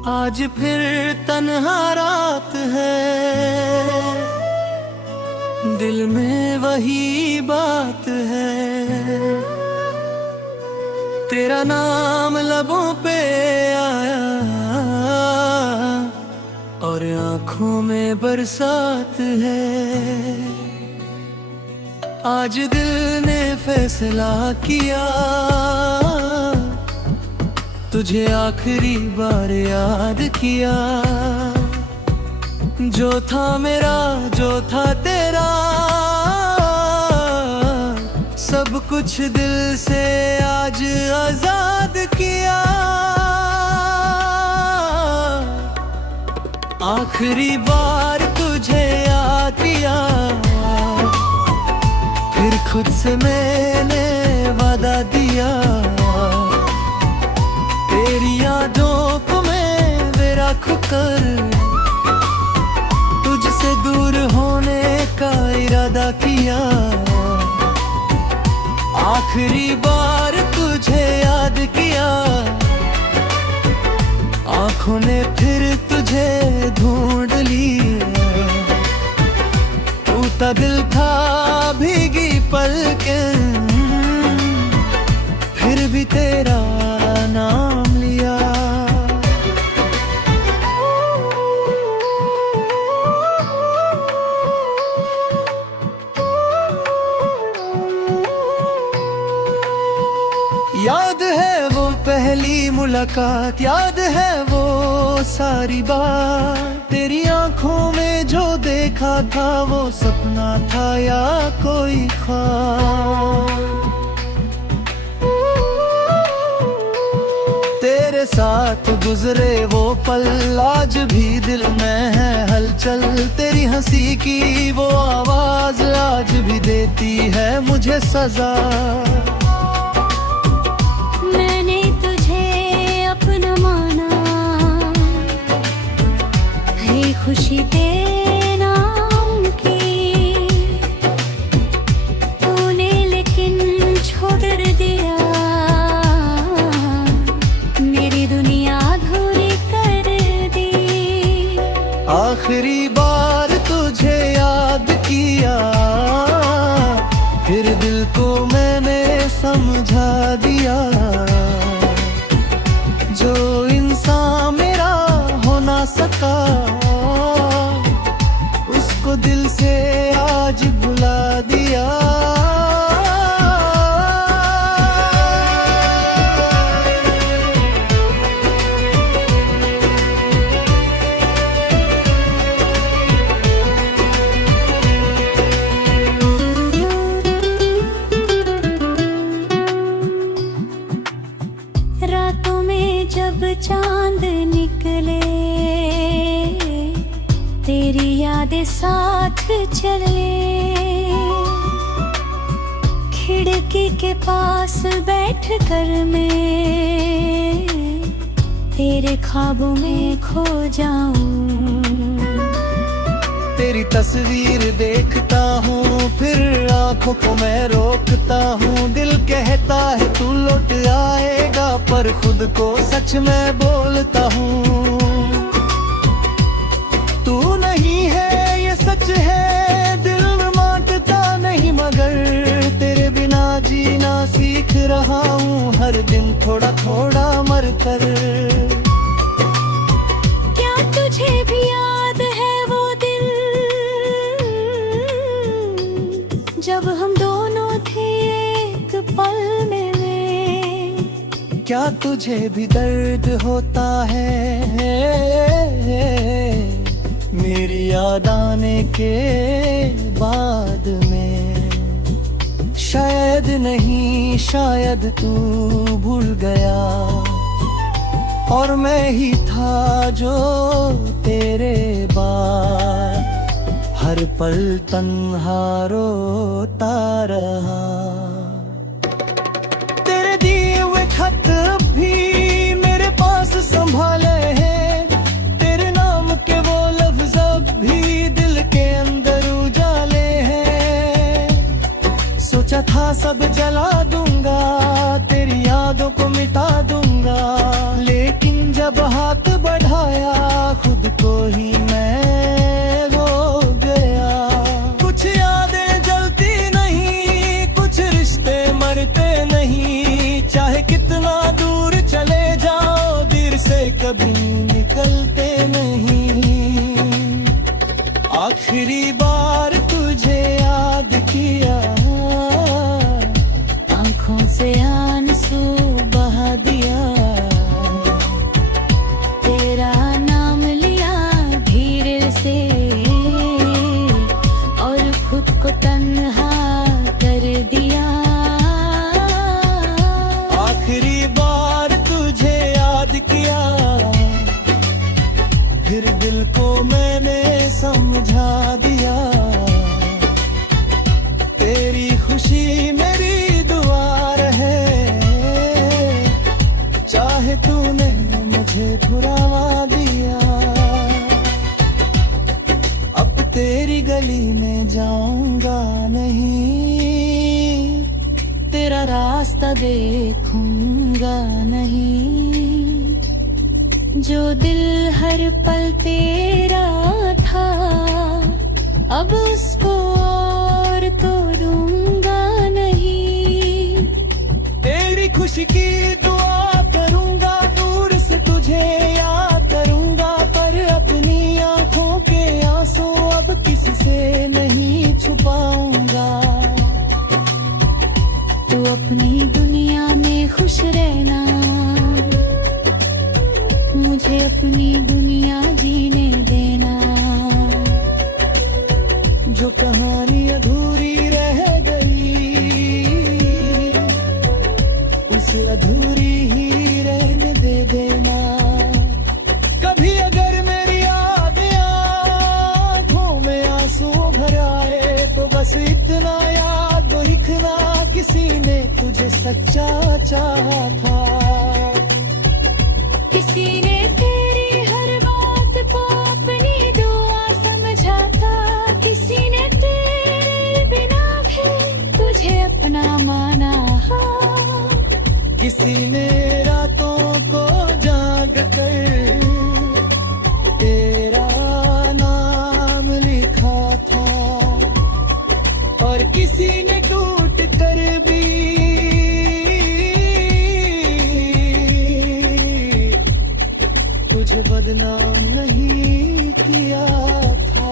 आज फिर तन्हा रात है, दिल में वही बात है। तेरा नाम लबों पे आया और आंखों में बरसात है। आज दिल ने फैसला किया, तुझे आखिरी बार याद किया। जो था मेरा, जो था तेरा, सब कुछ दिल से आज आजाद किया। आखिरी बार तुझे याद किया, फिर खुद से मैंने वादा दिया। तेरी यादों को मैं रख कर तुझसे दूर होने का इरादा किया। आखिरी बार तुझे याद किया, आंखों ने फिर तुझे ढूंढ लिया। टूटा दिल था, भीगी पलकें, फिर भी तेरा नाम लिया। याद है वो पहली मुलाकात, याद है वो सारी बात। तेरी आंखों में जो देखा था वो सपना था या कोई ख्वाब। तेरे साथ गुजरे वो पल आज भी दिल में है हलचल। तेरी हंसी की वो आवाज आज भी देती है मुझे सजा। मैंने तुझे अपना माना, है खुशी तेरे नाम की। तूने लेकिन छोड़ दिया, मेरी दुनिया अधूरी कर दी। आखिरी बार तुझे याद किया, फिर दिल को मैंने समझा दिया। जो इंसान मेरा हो ना सका, उसको दिल से आज भुला दिया। रातों में जब चांद निकले, तेरी यादें साथ चले। खिड़की के पास बैठ कर मैं तेरे ख्वाबों में खो जाऊं। तेरी तस्वीर देखता हूँ, फिर आंखों को मैं रोकता हूँ। दिल कहता है तू लौट आएगा, पर खुद को सच में बोलता हूँ। तू नहीं है ये सच है, दिल मानता नहीं, मगर तेरे बिना जीना सीख रहा हूँ। हर दिन थोड़ा थोड़ा मर कर। क्या तुझे भी याद है वो दिन, जब हम दोनों थे एक पल में? क्या तुझे भी दर्द होता है मेरी याद आने के बाद में? शायद नहीं, शायद तू भूल गया, और मैं ही था जो तेरे बाद हर पल तन्हा रोता रहा। तेरे दिए हुए खत भी मेरे पास संभाले हैं, तेरे नाम के वो लफ्ज़ भी दिल के अंदर उजाले हैं। सोचा था सब जला दूंगा, तेरी यादों को मिटा दूंगा, लेकिन जब हाथ बढ़ बढ़ाया, खुद को ही मैं हो गया। कुछ यादें जलती नहीं, कुछ रिश्ते मरते नहीं, चाहे कितना दूर चले जाओ दिल से कभी निकलते नहीं। आखिरी बार तुझे याद किया, आंखों से आंसू बहा दिया, तेरा नाम लिया धीरे से और खुद को तन्हा कर दिया। आखिरी बार तुझे याद किया, फिर दिल को मैंने समझा दिया। तेरी खुशी मेरी दुआ रहे, चाहे तूने मुझे भुलावा दिया। अब तेरी गली में जाऊंगा नहीं, तेरा रास्ता देखूंगा नहीं। जो दिल हर पल तेरा था, अब उसको और तोड़ूंगा नहीं। तेरी खुशी की दुआ करूंगा, दूर से तुझे याद करूंगा, पर अपनी आंखों के आंसू अब किसी से नहीं छुपाऊंगा। तू अपनी दुनिया में खुश रहना, मुझे अपनी दुनिया जीने देना। जो कहानी अधूरी रह गई, उस अधूरी ही रहने दे देना। कभी अगर मेरी यादें आंखों में आंसू भर आए, तो बस इतना याद लिखना, किसी ने तुझे सच्चा चाहा था। किसी ने तेरी हर बात को अपनी दुआ समझा था, किसी ने तेरे बिना भी तुझे अपना माना। किसी ने रातों को जाग कर तेरा नाम लिखा था, और किसी ने टूट कर भी तुझे बदनाम नहीं किया था।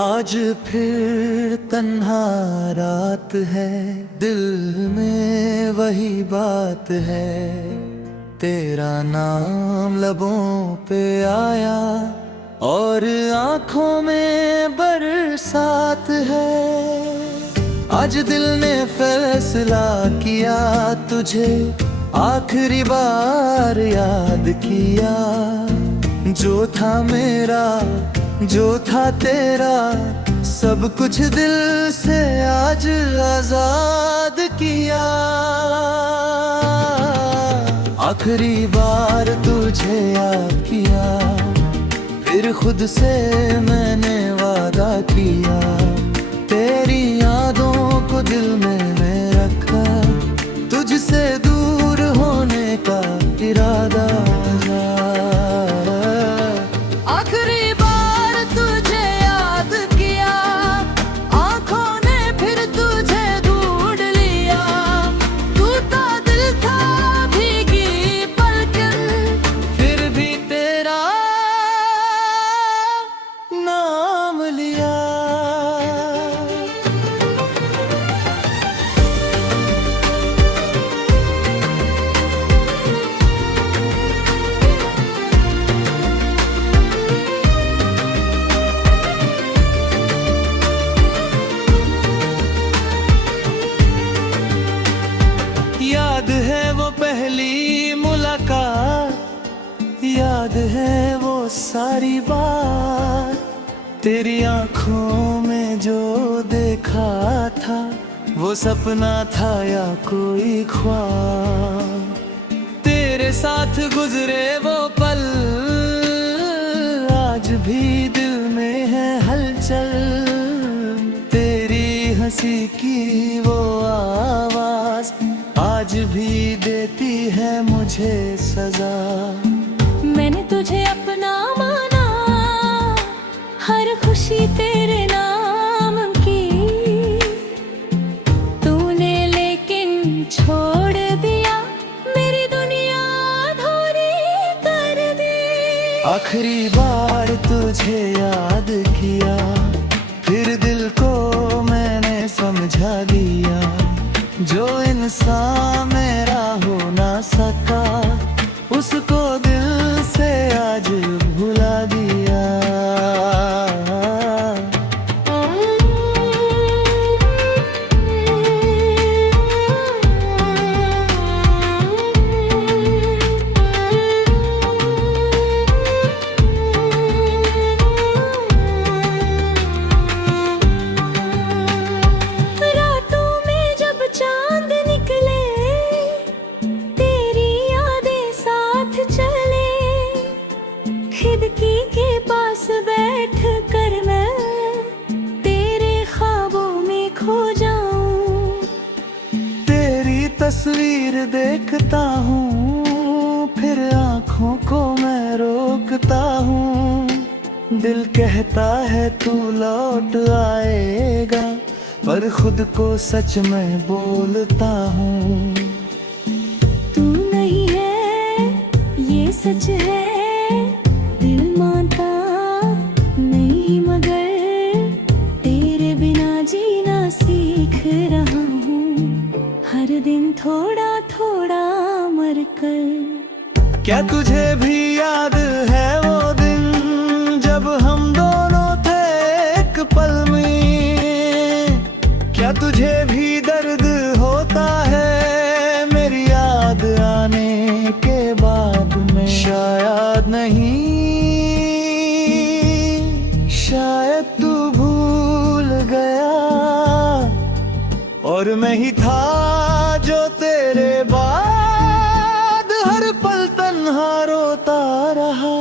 आज फिर तन्हा रात है, दिल में वही बात है। तेरा नाम लबों पे आया और आंखों में बरसात है। आज दिल ने फैसला किया, तुझे आखिरी बार याद किया। जो था मेरा, जो था तेरा, सब कुछ दिल से आज आजाद किया। आखिरी बार तुझे याद किया, फिर खुद से मैंने वादा किया। तेरी यादों को दिल में मैं रखा, तुझसे दूर होने का इरादा। आखिरी बार तुझे याद किया, आंखों ने फिर तुझे ढूंढ लिया। तू तो दिल था भीगी पलकन, फिर भी तेरा नाम लिया। याद है वो पहली मुलाकात, याद है वो सारी बात। तेरी आंखों में जो देखा था वो सपना था या कोई ख्वाब। तेरे साथ गुजरे वो पल आज भी दिल में है हलचल। तेरी हंसी की वो आवाज आज भी देती है मुझे सजा। मैंने तुझे अपना माना, हर खुशी तेरे नाम की। तूने लेकिन छोड़ दिया, मेरी दुनिया अधूरी कर दी। आखिरी बार तुझे याद किया, फिर दिल को मैंने समझा दिया। जो इंसान मेरा हो ना सका, उसको दिल से आज भुला दिया। रातों में जब चांद निकले, तेरी यादें साथ चले। खिड़की के पास बैठ कर मैं तेरे ख्वाबों में खो जाऊं। तेरी तस्वीर देखता हूँ, फिर आँखों को मैं रोकता हूँ। दिल कहता है तू लौट आएगा, पर खुद को सच में बोलता हूँ। तू नहीं है ये सच है, दिल मानता नहीं, मगर तेरे बिना जीना सीख रहा हूँ। हर दिन थोड़ा थोड़ा मर कर। क्या तुझे भी याद है वो दिन जब हम दोनों थे एक पल में? क्या तुझे भी दर्द होता है मेरी याद आने के बाद में? शायद नहीं, शायद तू भूल गया और मैं ही था जो तेरे बाद हर पल तन्हा रोता रहा।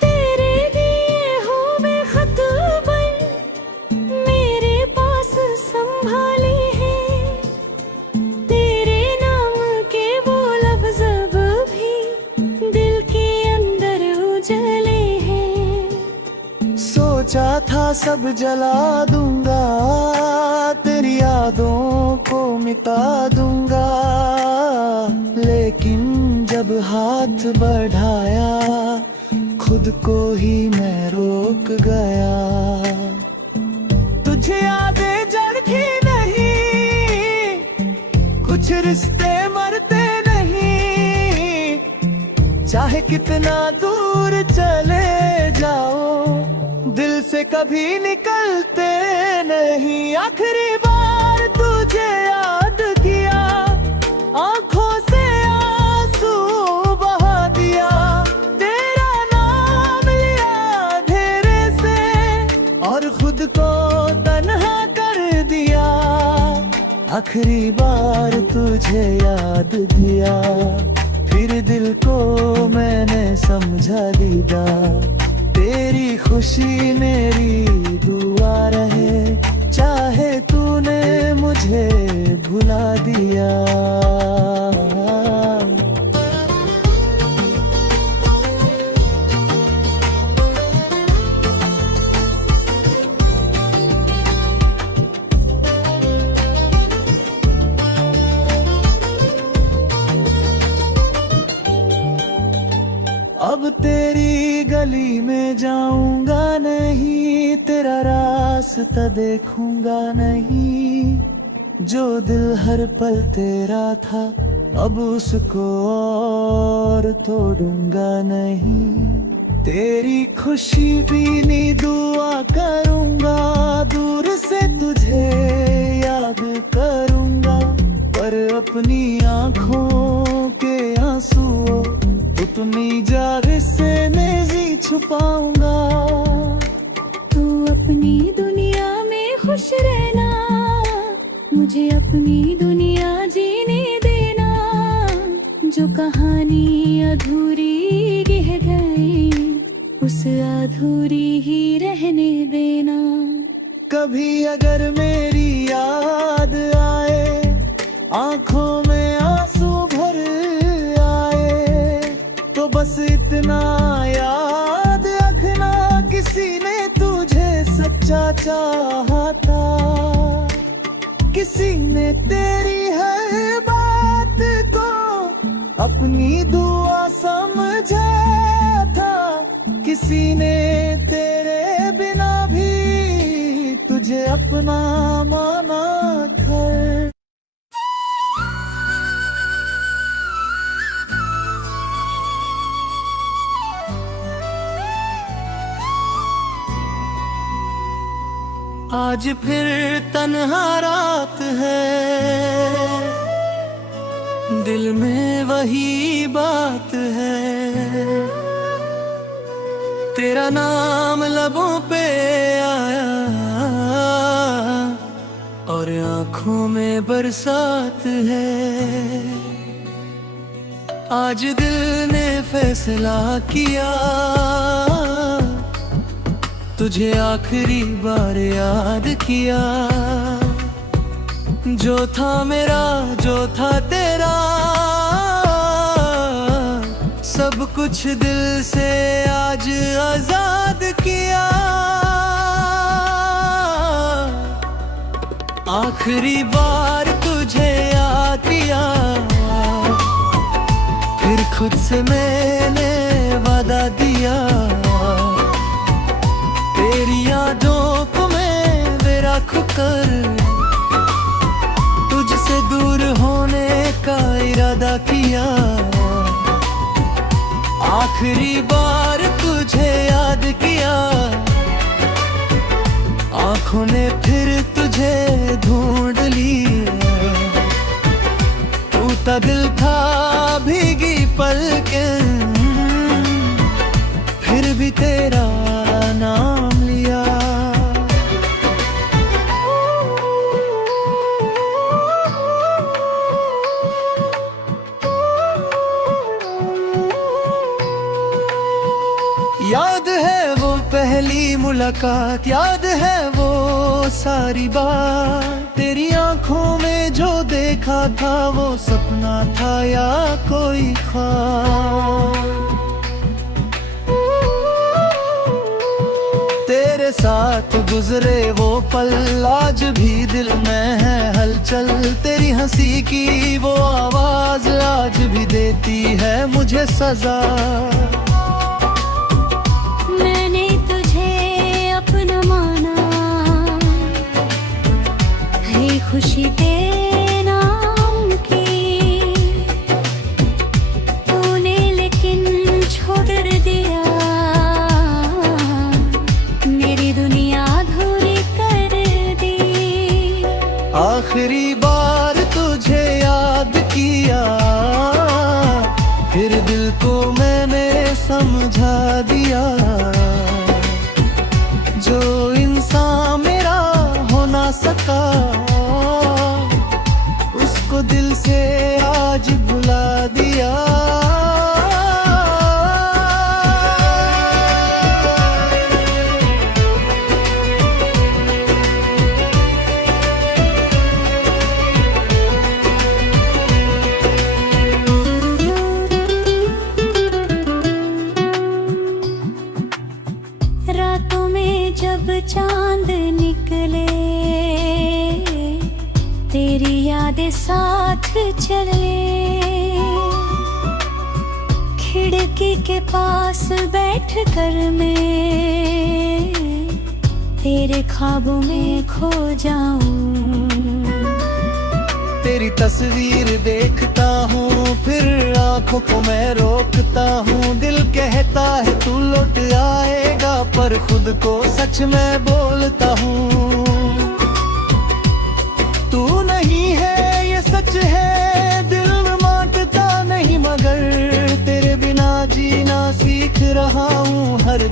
तेरे दिए हुए खत पर मेरे पास संभाले हैं। तेरे नाम के वो लफ्ज़ अब भी दिल के अंदर उजले हैं। सोचा था सब जला दूंगा, तेरी यादों को मिटा दूंगा, लेकिन जब हाथ बढ़ाया खुद को ही मैं रोक गया। तुझे यादें जड़ती नहीं, कुछ रिश्ते मरते नहीं। चाहे कितना दूर चले जाओ, दिल से कभी निकलते नहीं। आखिरी बार तुझे याद किया, आंखों से आंसू बहा दिया। तेरा नाम लिया अंधेरे से और खुद को तन्हा कर दिया। आखिरी बार तुझे याद किया, फिर दिल को मैंने समझा दिया। तेरी खुशी मेरी दुआ रहे, चाहे तूने मुझे भुला दिया। अब तेरी गली में जाऊंगा नहीं, तेरा रास्ता देखूंगा नहीं। जो दिल हर पल तेरा था, अब उसको और तोड़ूंगा नहीं। तेरी खुशी भी नहीं दुआ करूंगा, दूर से तुझे याद करूंगा। पर अपनी आंखों के आंसुओं उतनी जाग से नहीं छुपाऊंगा। तू अपनी दुनिया में खुश रहना, मुझे अपनी दुनिया जीने देना। जो कहानी अधूरी रह गई, उस अधूरी ही रहने देना। कभी अगर मेरी याद आए, आंखों में आंसू भर आए, तो बस इतना याद रखना, किसी ने तुझे सच्चा चाहा था। किसी ने तेरी हर बात को अपनी दुआ समझा था। किसी ने तेरे बिना भी तुझे अपना माना कर। आज फिर तन्हा रात है, दिल में वही बात है। तेरा नाम लबों पे आया और आंखों में बरसात है। आज दिल ने फैसला किया, तुझे आखिरी बार याद किया। जो था मेरा, जो था तेरा, सब कुछ दिल से आज आजाद किया। आखिरी बार तुझे याद किया, फिर खुद से मैंने वादा दिया। तेरी यादों को मैं रख कर तुझसे दूर होने का इरादा किया। आखिरी बार तुझे याद किया, आंखों ने फिर तुझे ढूंढ लिया। टूटा दिल था भीगी पलकें, फिर भी तेरा नाम लिया। याद है वो पहली मुलाकात, याद है वो सारी बात। तेरी आंखों में जो देखा था, वो सपना था या कोई ख्वाब। तेरे साथ गुजरे वो पल आज भी दिल में है हलचल। तेरी हंसी की वो आवाज आज भी देती है मुझे सजा। मैंने तुझे अपना माना है, खुशी देना की तूने लेकिन छोड़ दिया। मेरी दुनिया अधूरी कर दी। आखिरी बार तुझे याद किया, फिर दिल को मैंने समझा दिया। जो इंसान मेरा हो ना सका, उसको दिल से आज भुला दिया। रातों में जब चांद निकले, तेरी यादें साथ चले। खिड़की के पास बैठ कर मैं तेरे ख्वाबों में खो जाऊं। तेरी तस्वीर देखता हूँ, फिर आंखों को मैं रोकता हूँ। दिल कहता है तू लौट आएगा, पर खुद को सच में बोलता हूँ। तू नहीं है ये सच है, दिल मानता नहीं, मगर तेरे बिना जीना सीख रहा हूँ। हर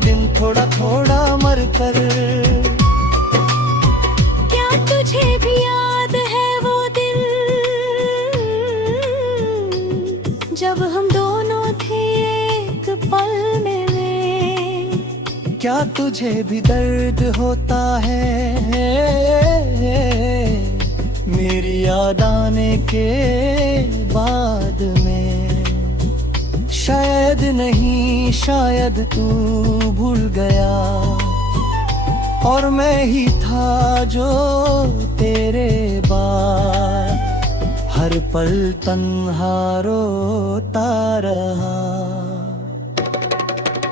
क्या तुझे भी दर्द होता है मेरी याद आने के बाद में? शायद नहीं, शायद तू भूल गया और मैं ही था जो तेरे बाद हर पल तन्हा रोता रहा।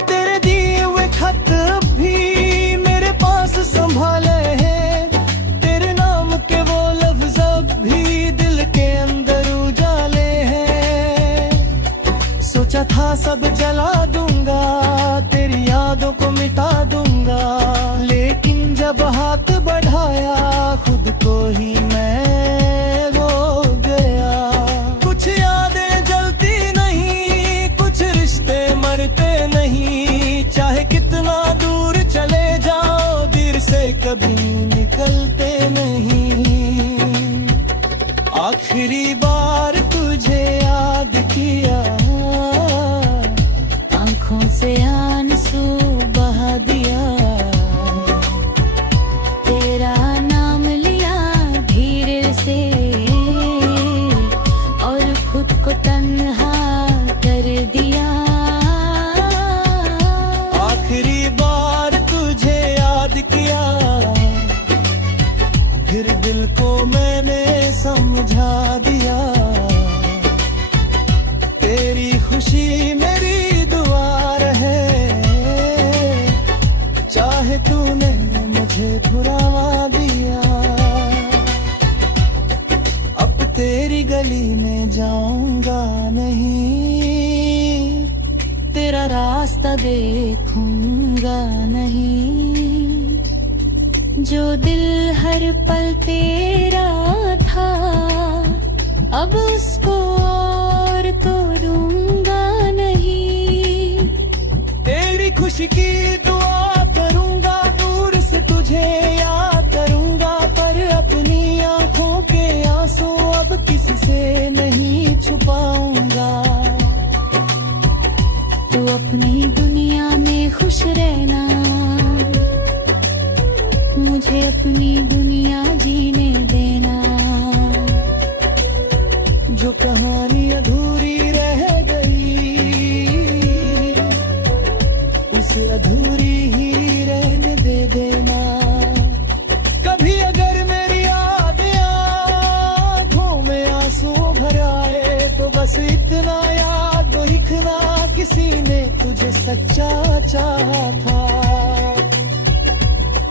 तेरे दिए हुए खत भी मेरे पास संभाले हैं, तेरे नाम के वो लफ्ज भी दिल के अंदर उजाले हैं। सोचा था सब जला दूंगा, तेरी यादों को मिटा दूंगा, लेकिन जब हाथ बढ़ाया खुद को ही मैं हो गया। कुछ यादें जलती नहीं, कुछ रिश्ते मरते नहीं, चाहे कितना दूर चले जाओ दिल से कभी निकलते नहीं। आखिरी बार तुझे याद किया, आंखों से आंसू बहा दिया, तेरा नाम लिया धीरे से और खुद को तन्हा कर दिया। आखिरी बार तुझे याद किया, फिर दिल को मैंने समझा दिया, तेरी खुशी मेरी दुआ रहे, चाहे तूने मुझे भुला दिया। अब तेरी गली में जाऊंगा नहीं, तेरा रास्ता देखूंगा नहीं, जो दिल हर पल तेरा था अब उसको और तोड़ूंगा नहीं। तेरी खुशी की दुआ करूंगा, दूर से तुझे याद करूंगा, पर अपनी आंखों के आंसू अब किसी से नहीं छुपाऊंगा। तू अपनी दुनिया में खुश रहना, मुझे अपनी दुनिया जीने देना। जो कहानी अधूरी रह गई उसे अधूरी ही रहने दे देना। कभी अगर मेरी याद आँखों में आंसू भर आए तो बस इतना याद लिखना, किसी ने तुझे सच्चा चाहा था,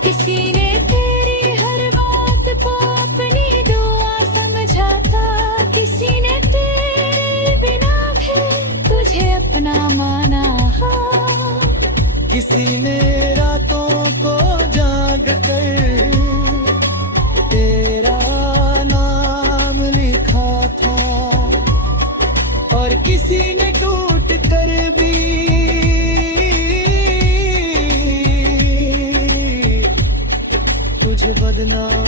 किसी ने तेरी हर बात को अपनी दुआ समझा था, किसी ने तेरे बिना भी तुझे अपना माना, किसी ने रातों को जाग कर तेरा नाम लिखा था, और किसी ने टूट कर भी तुझे बदनाम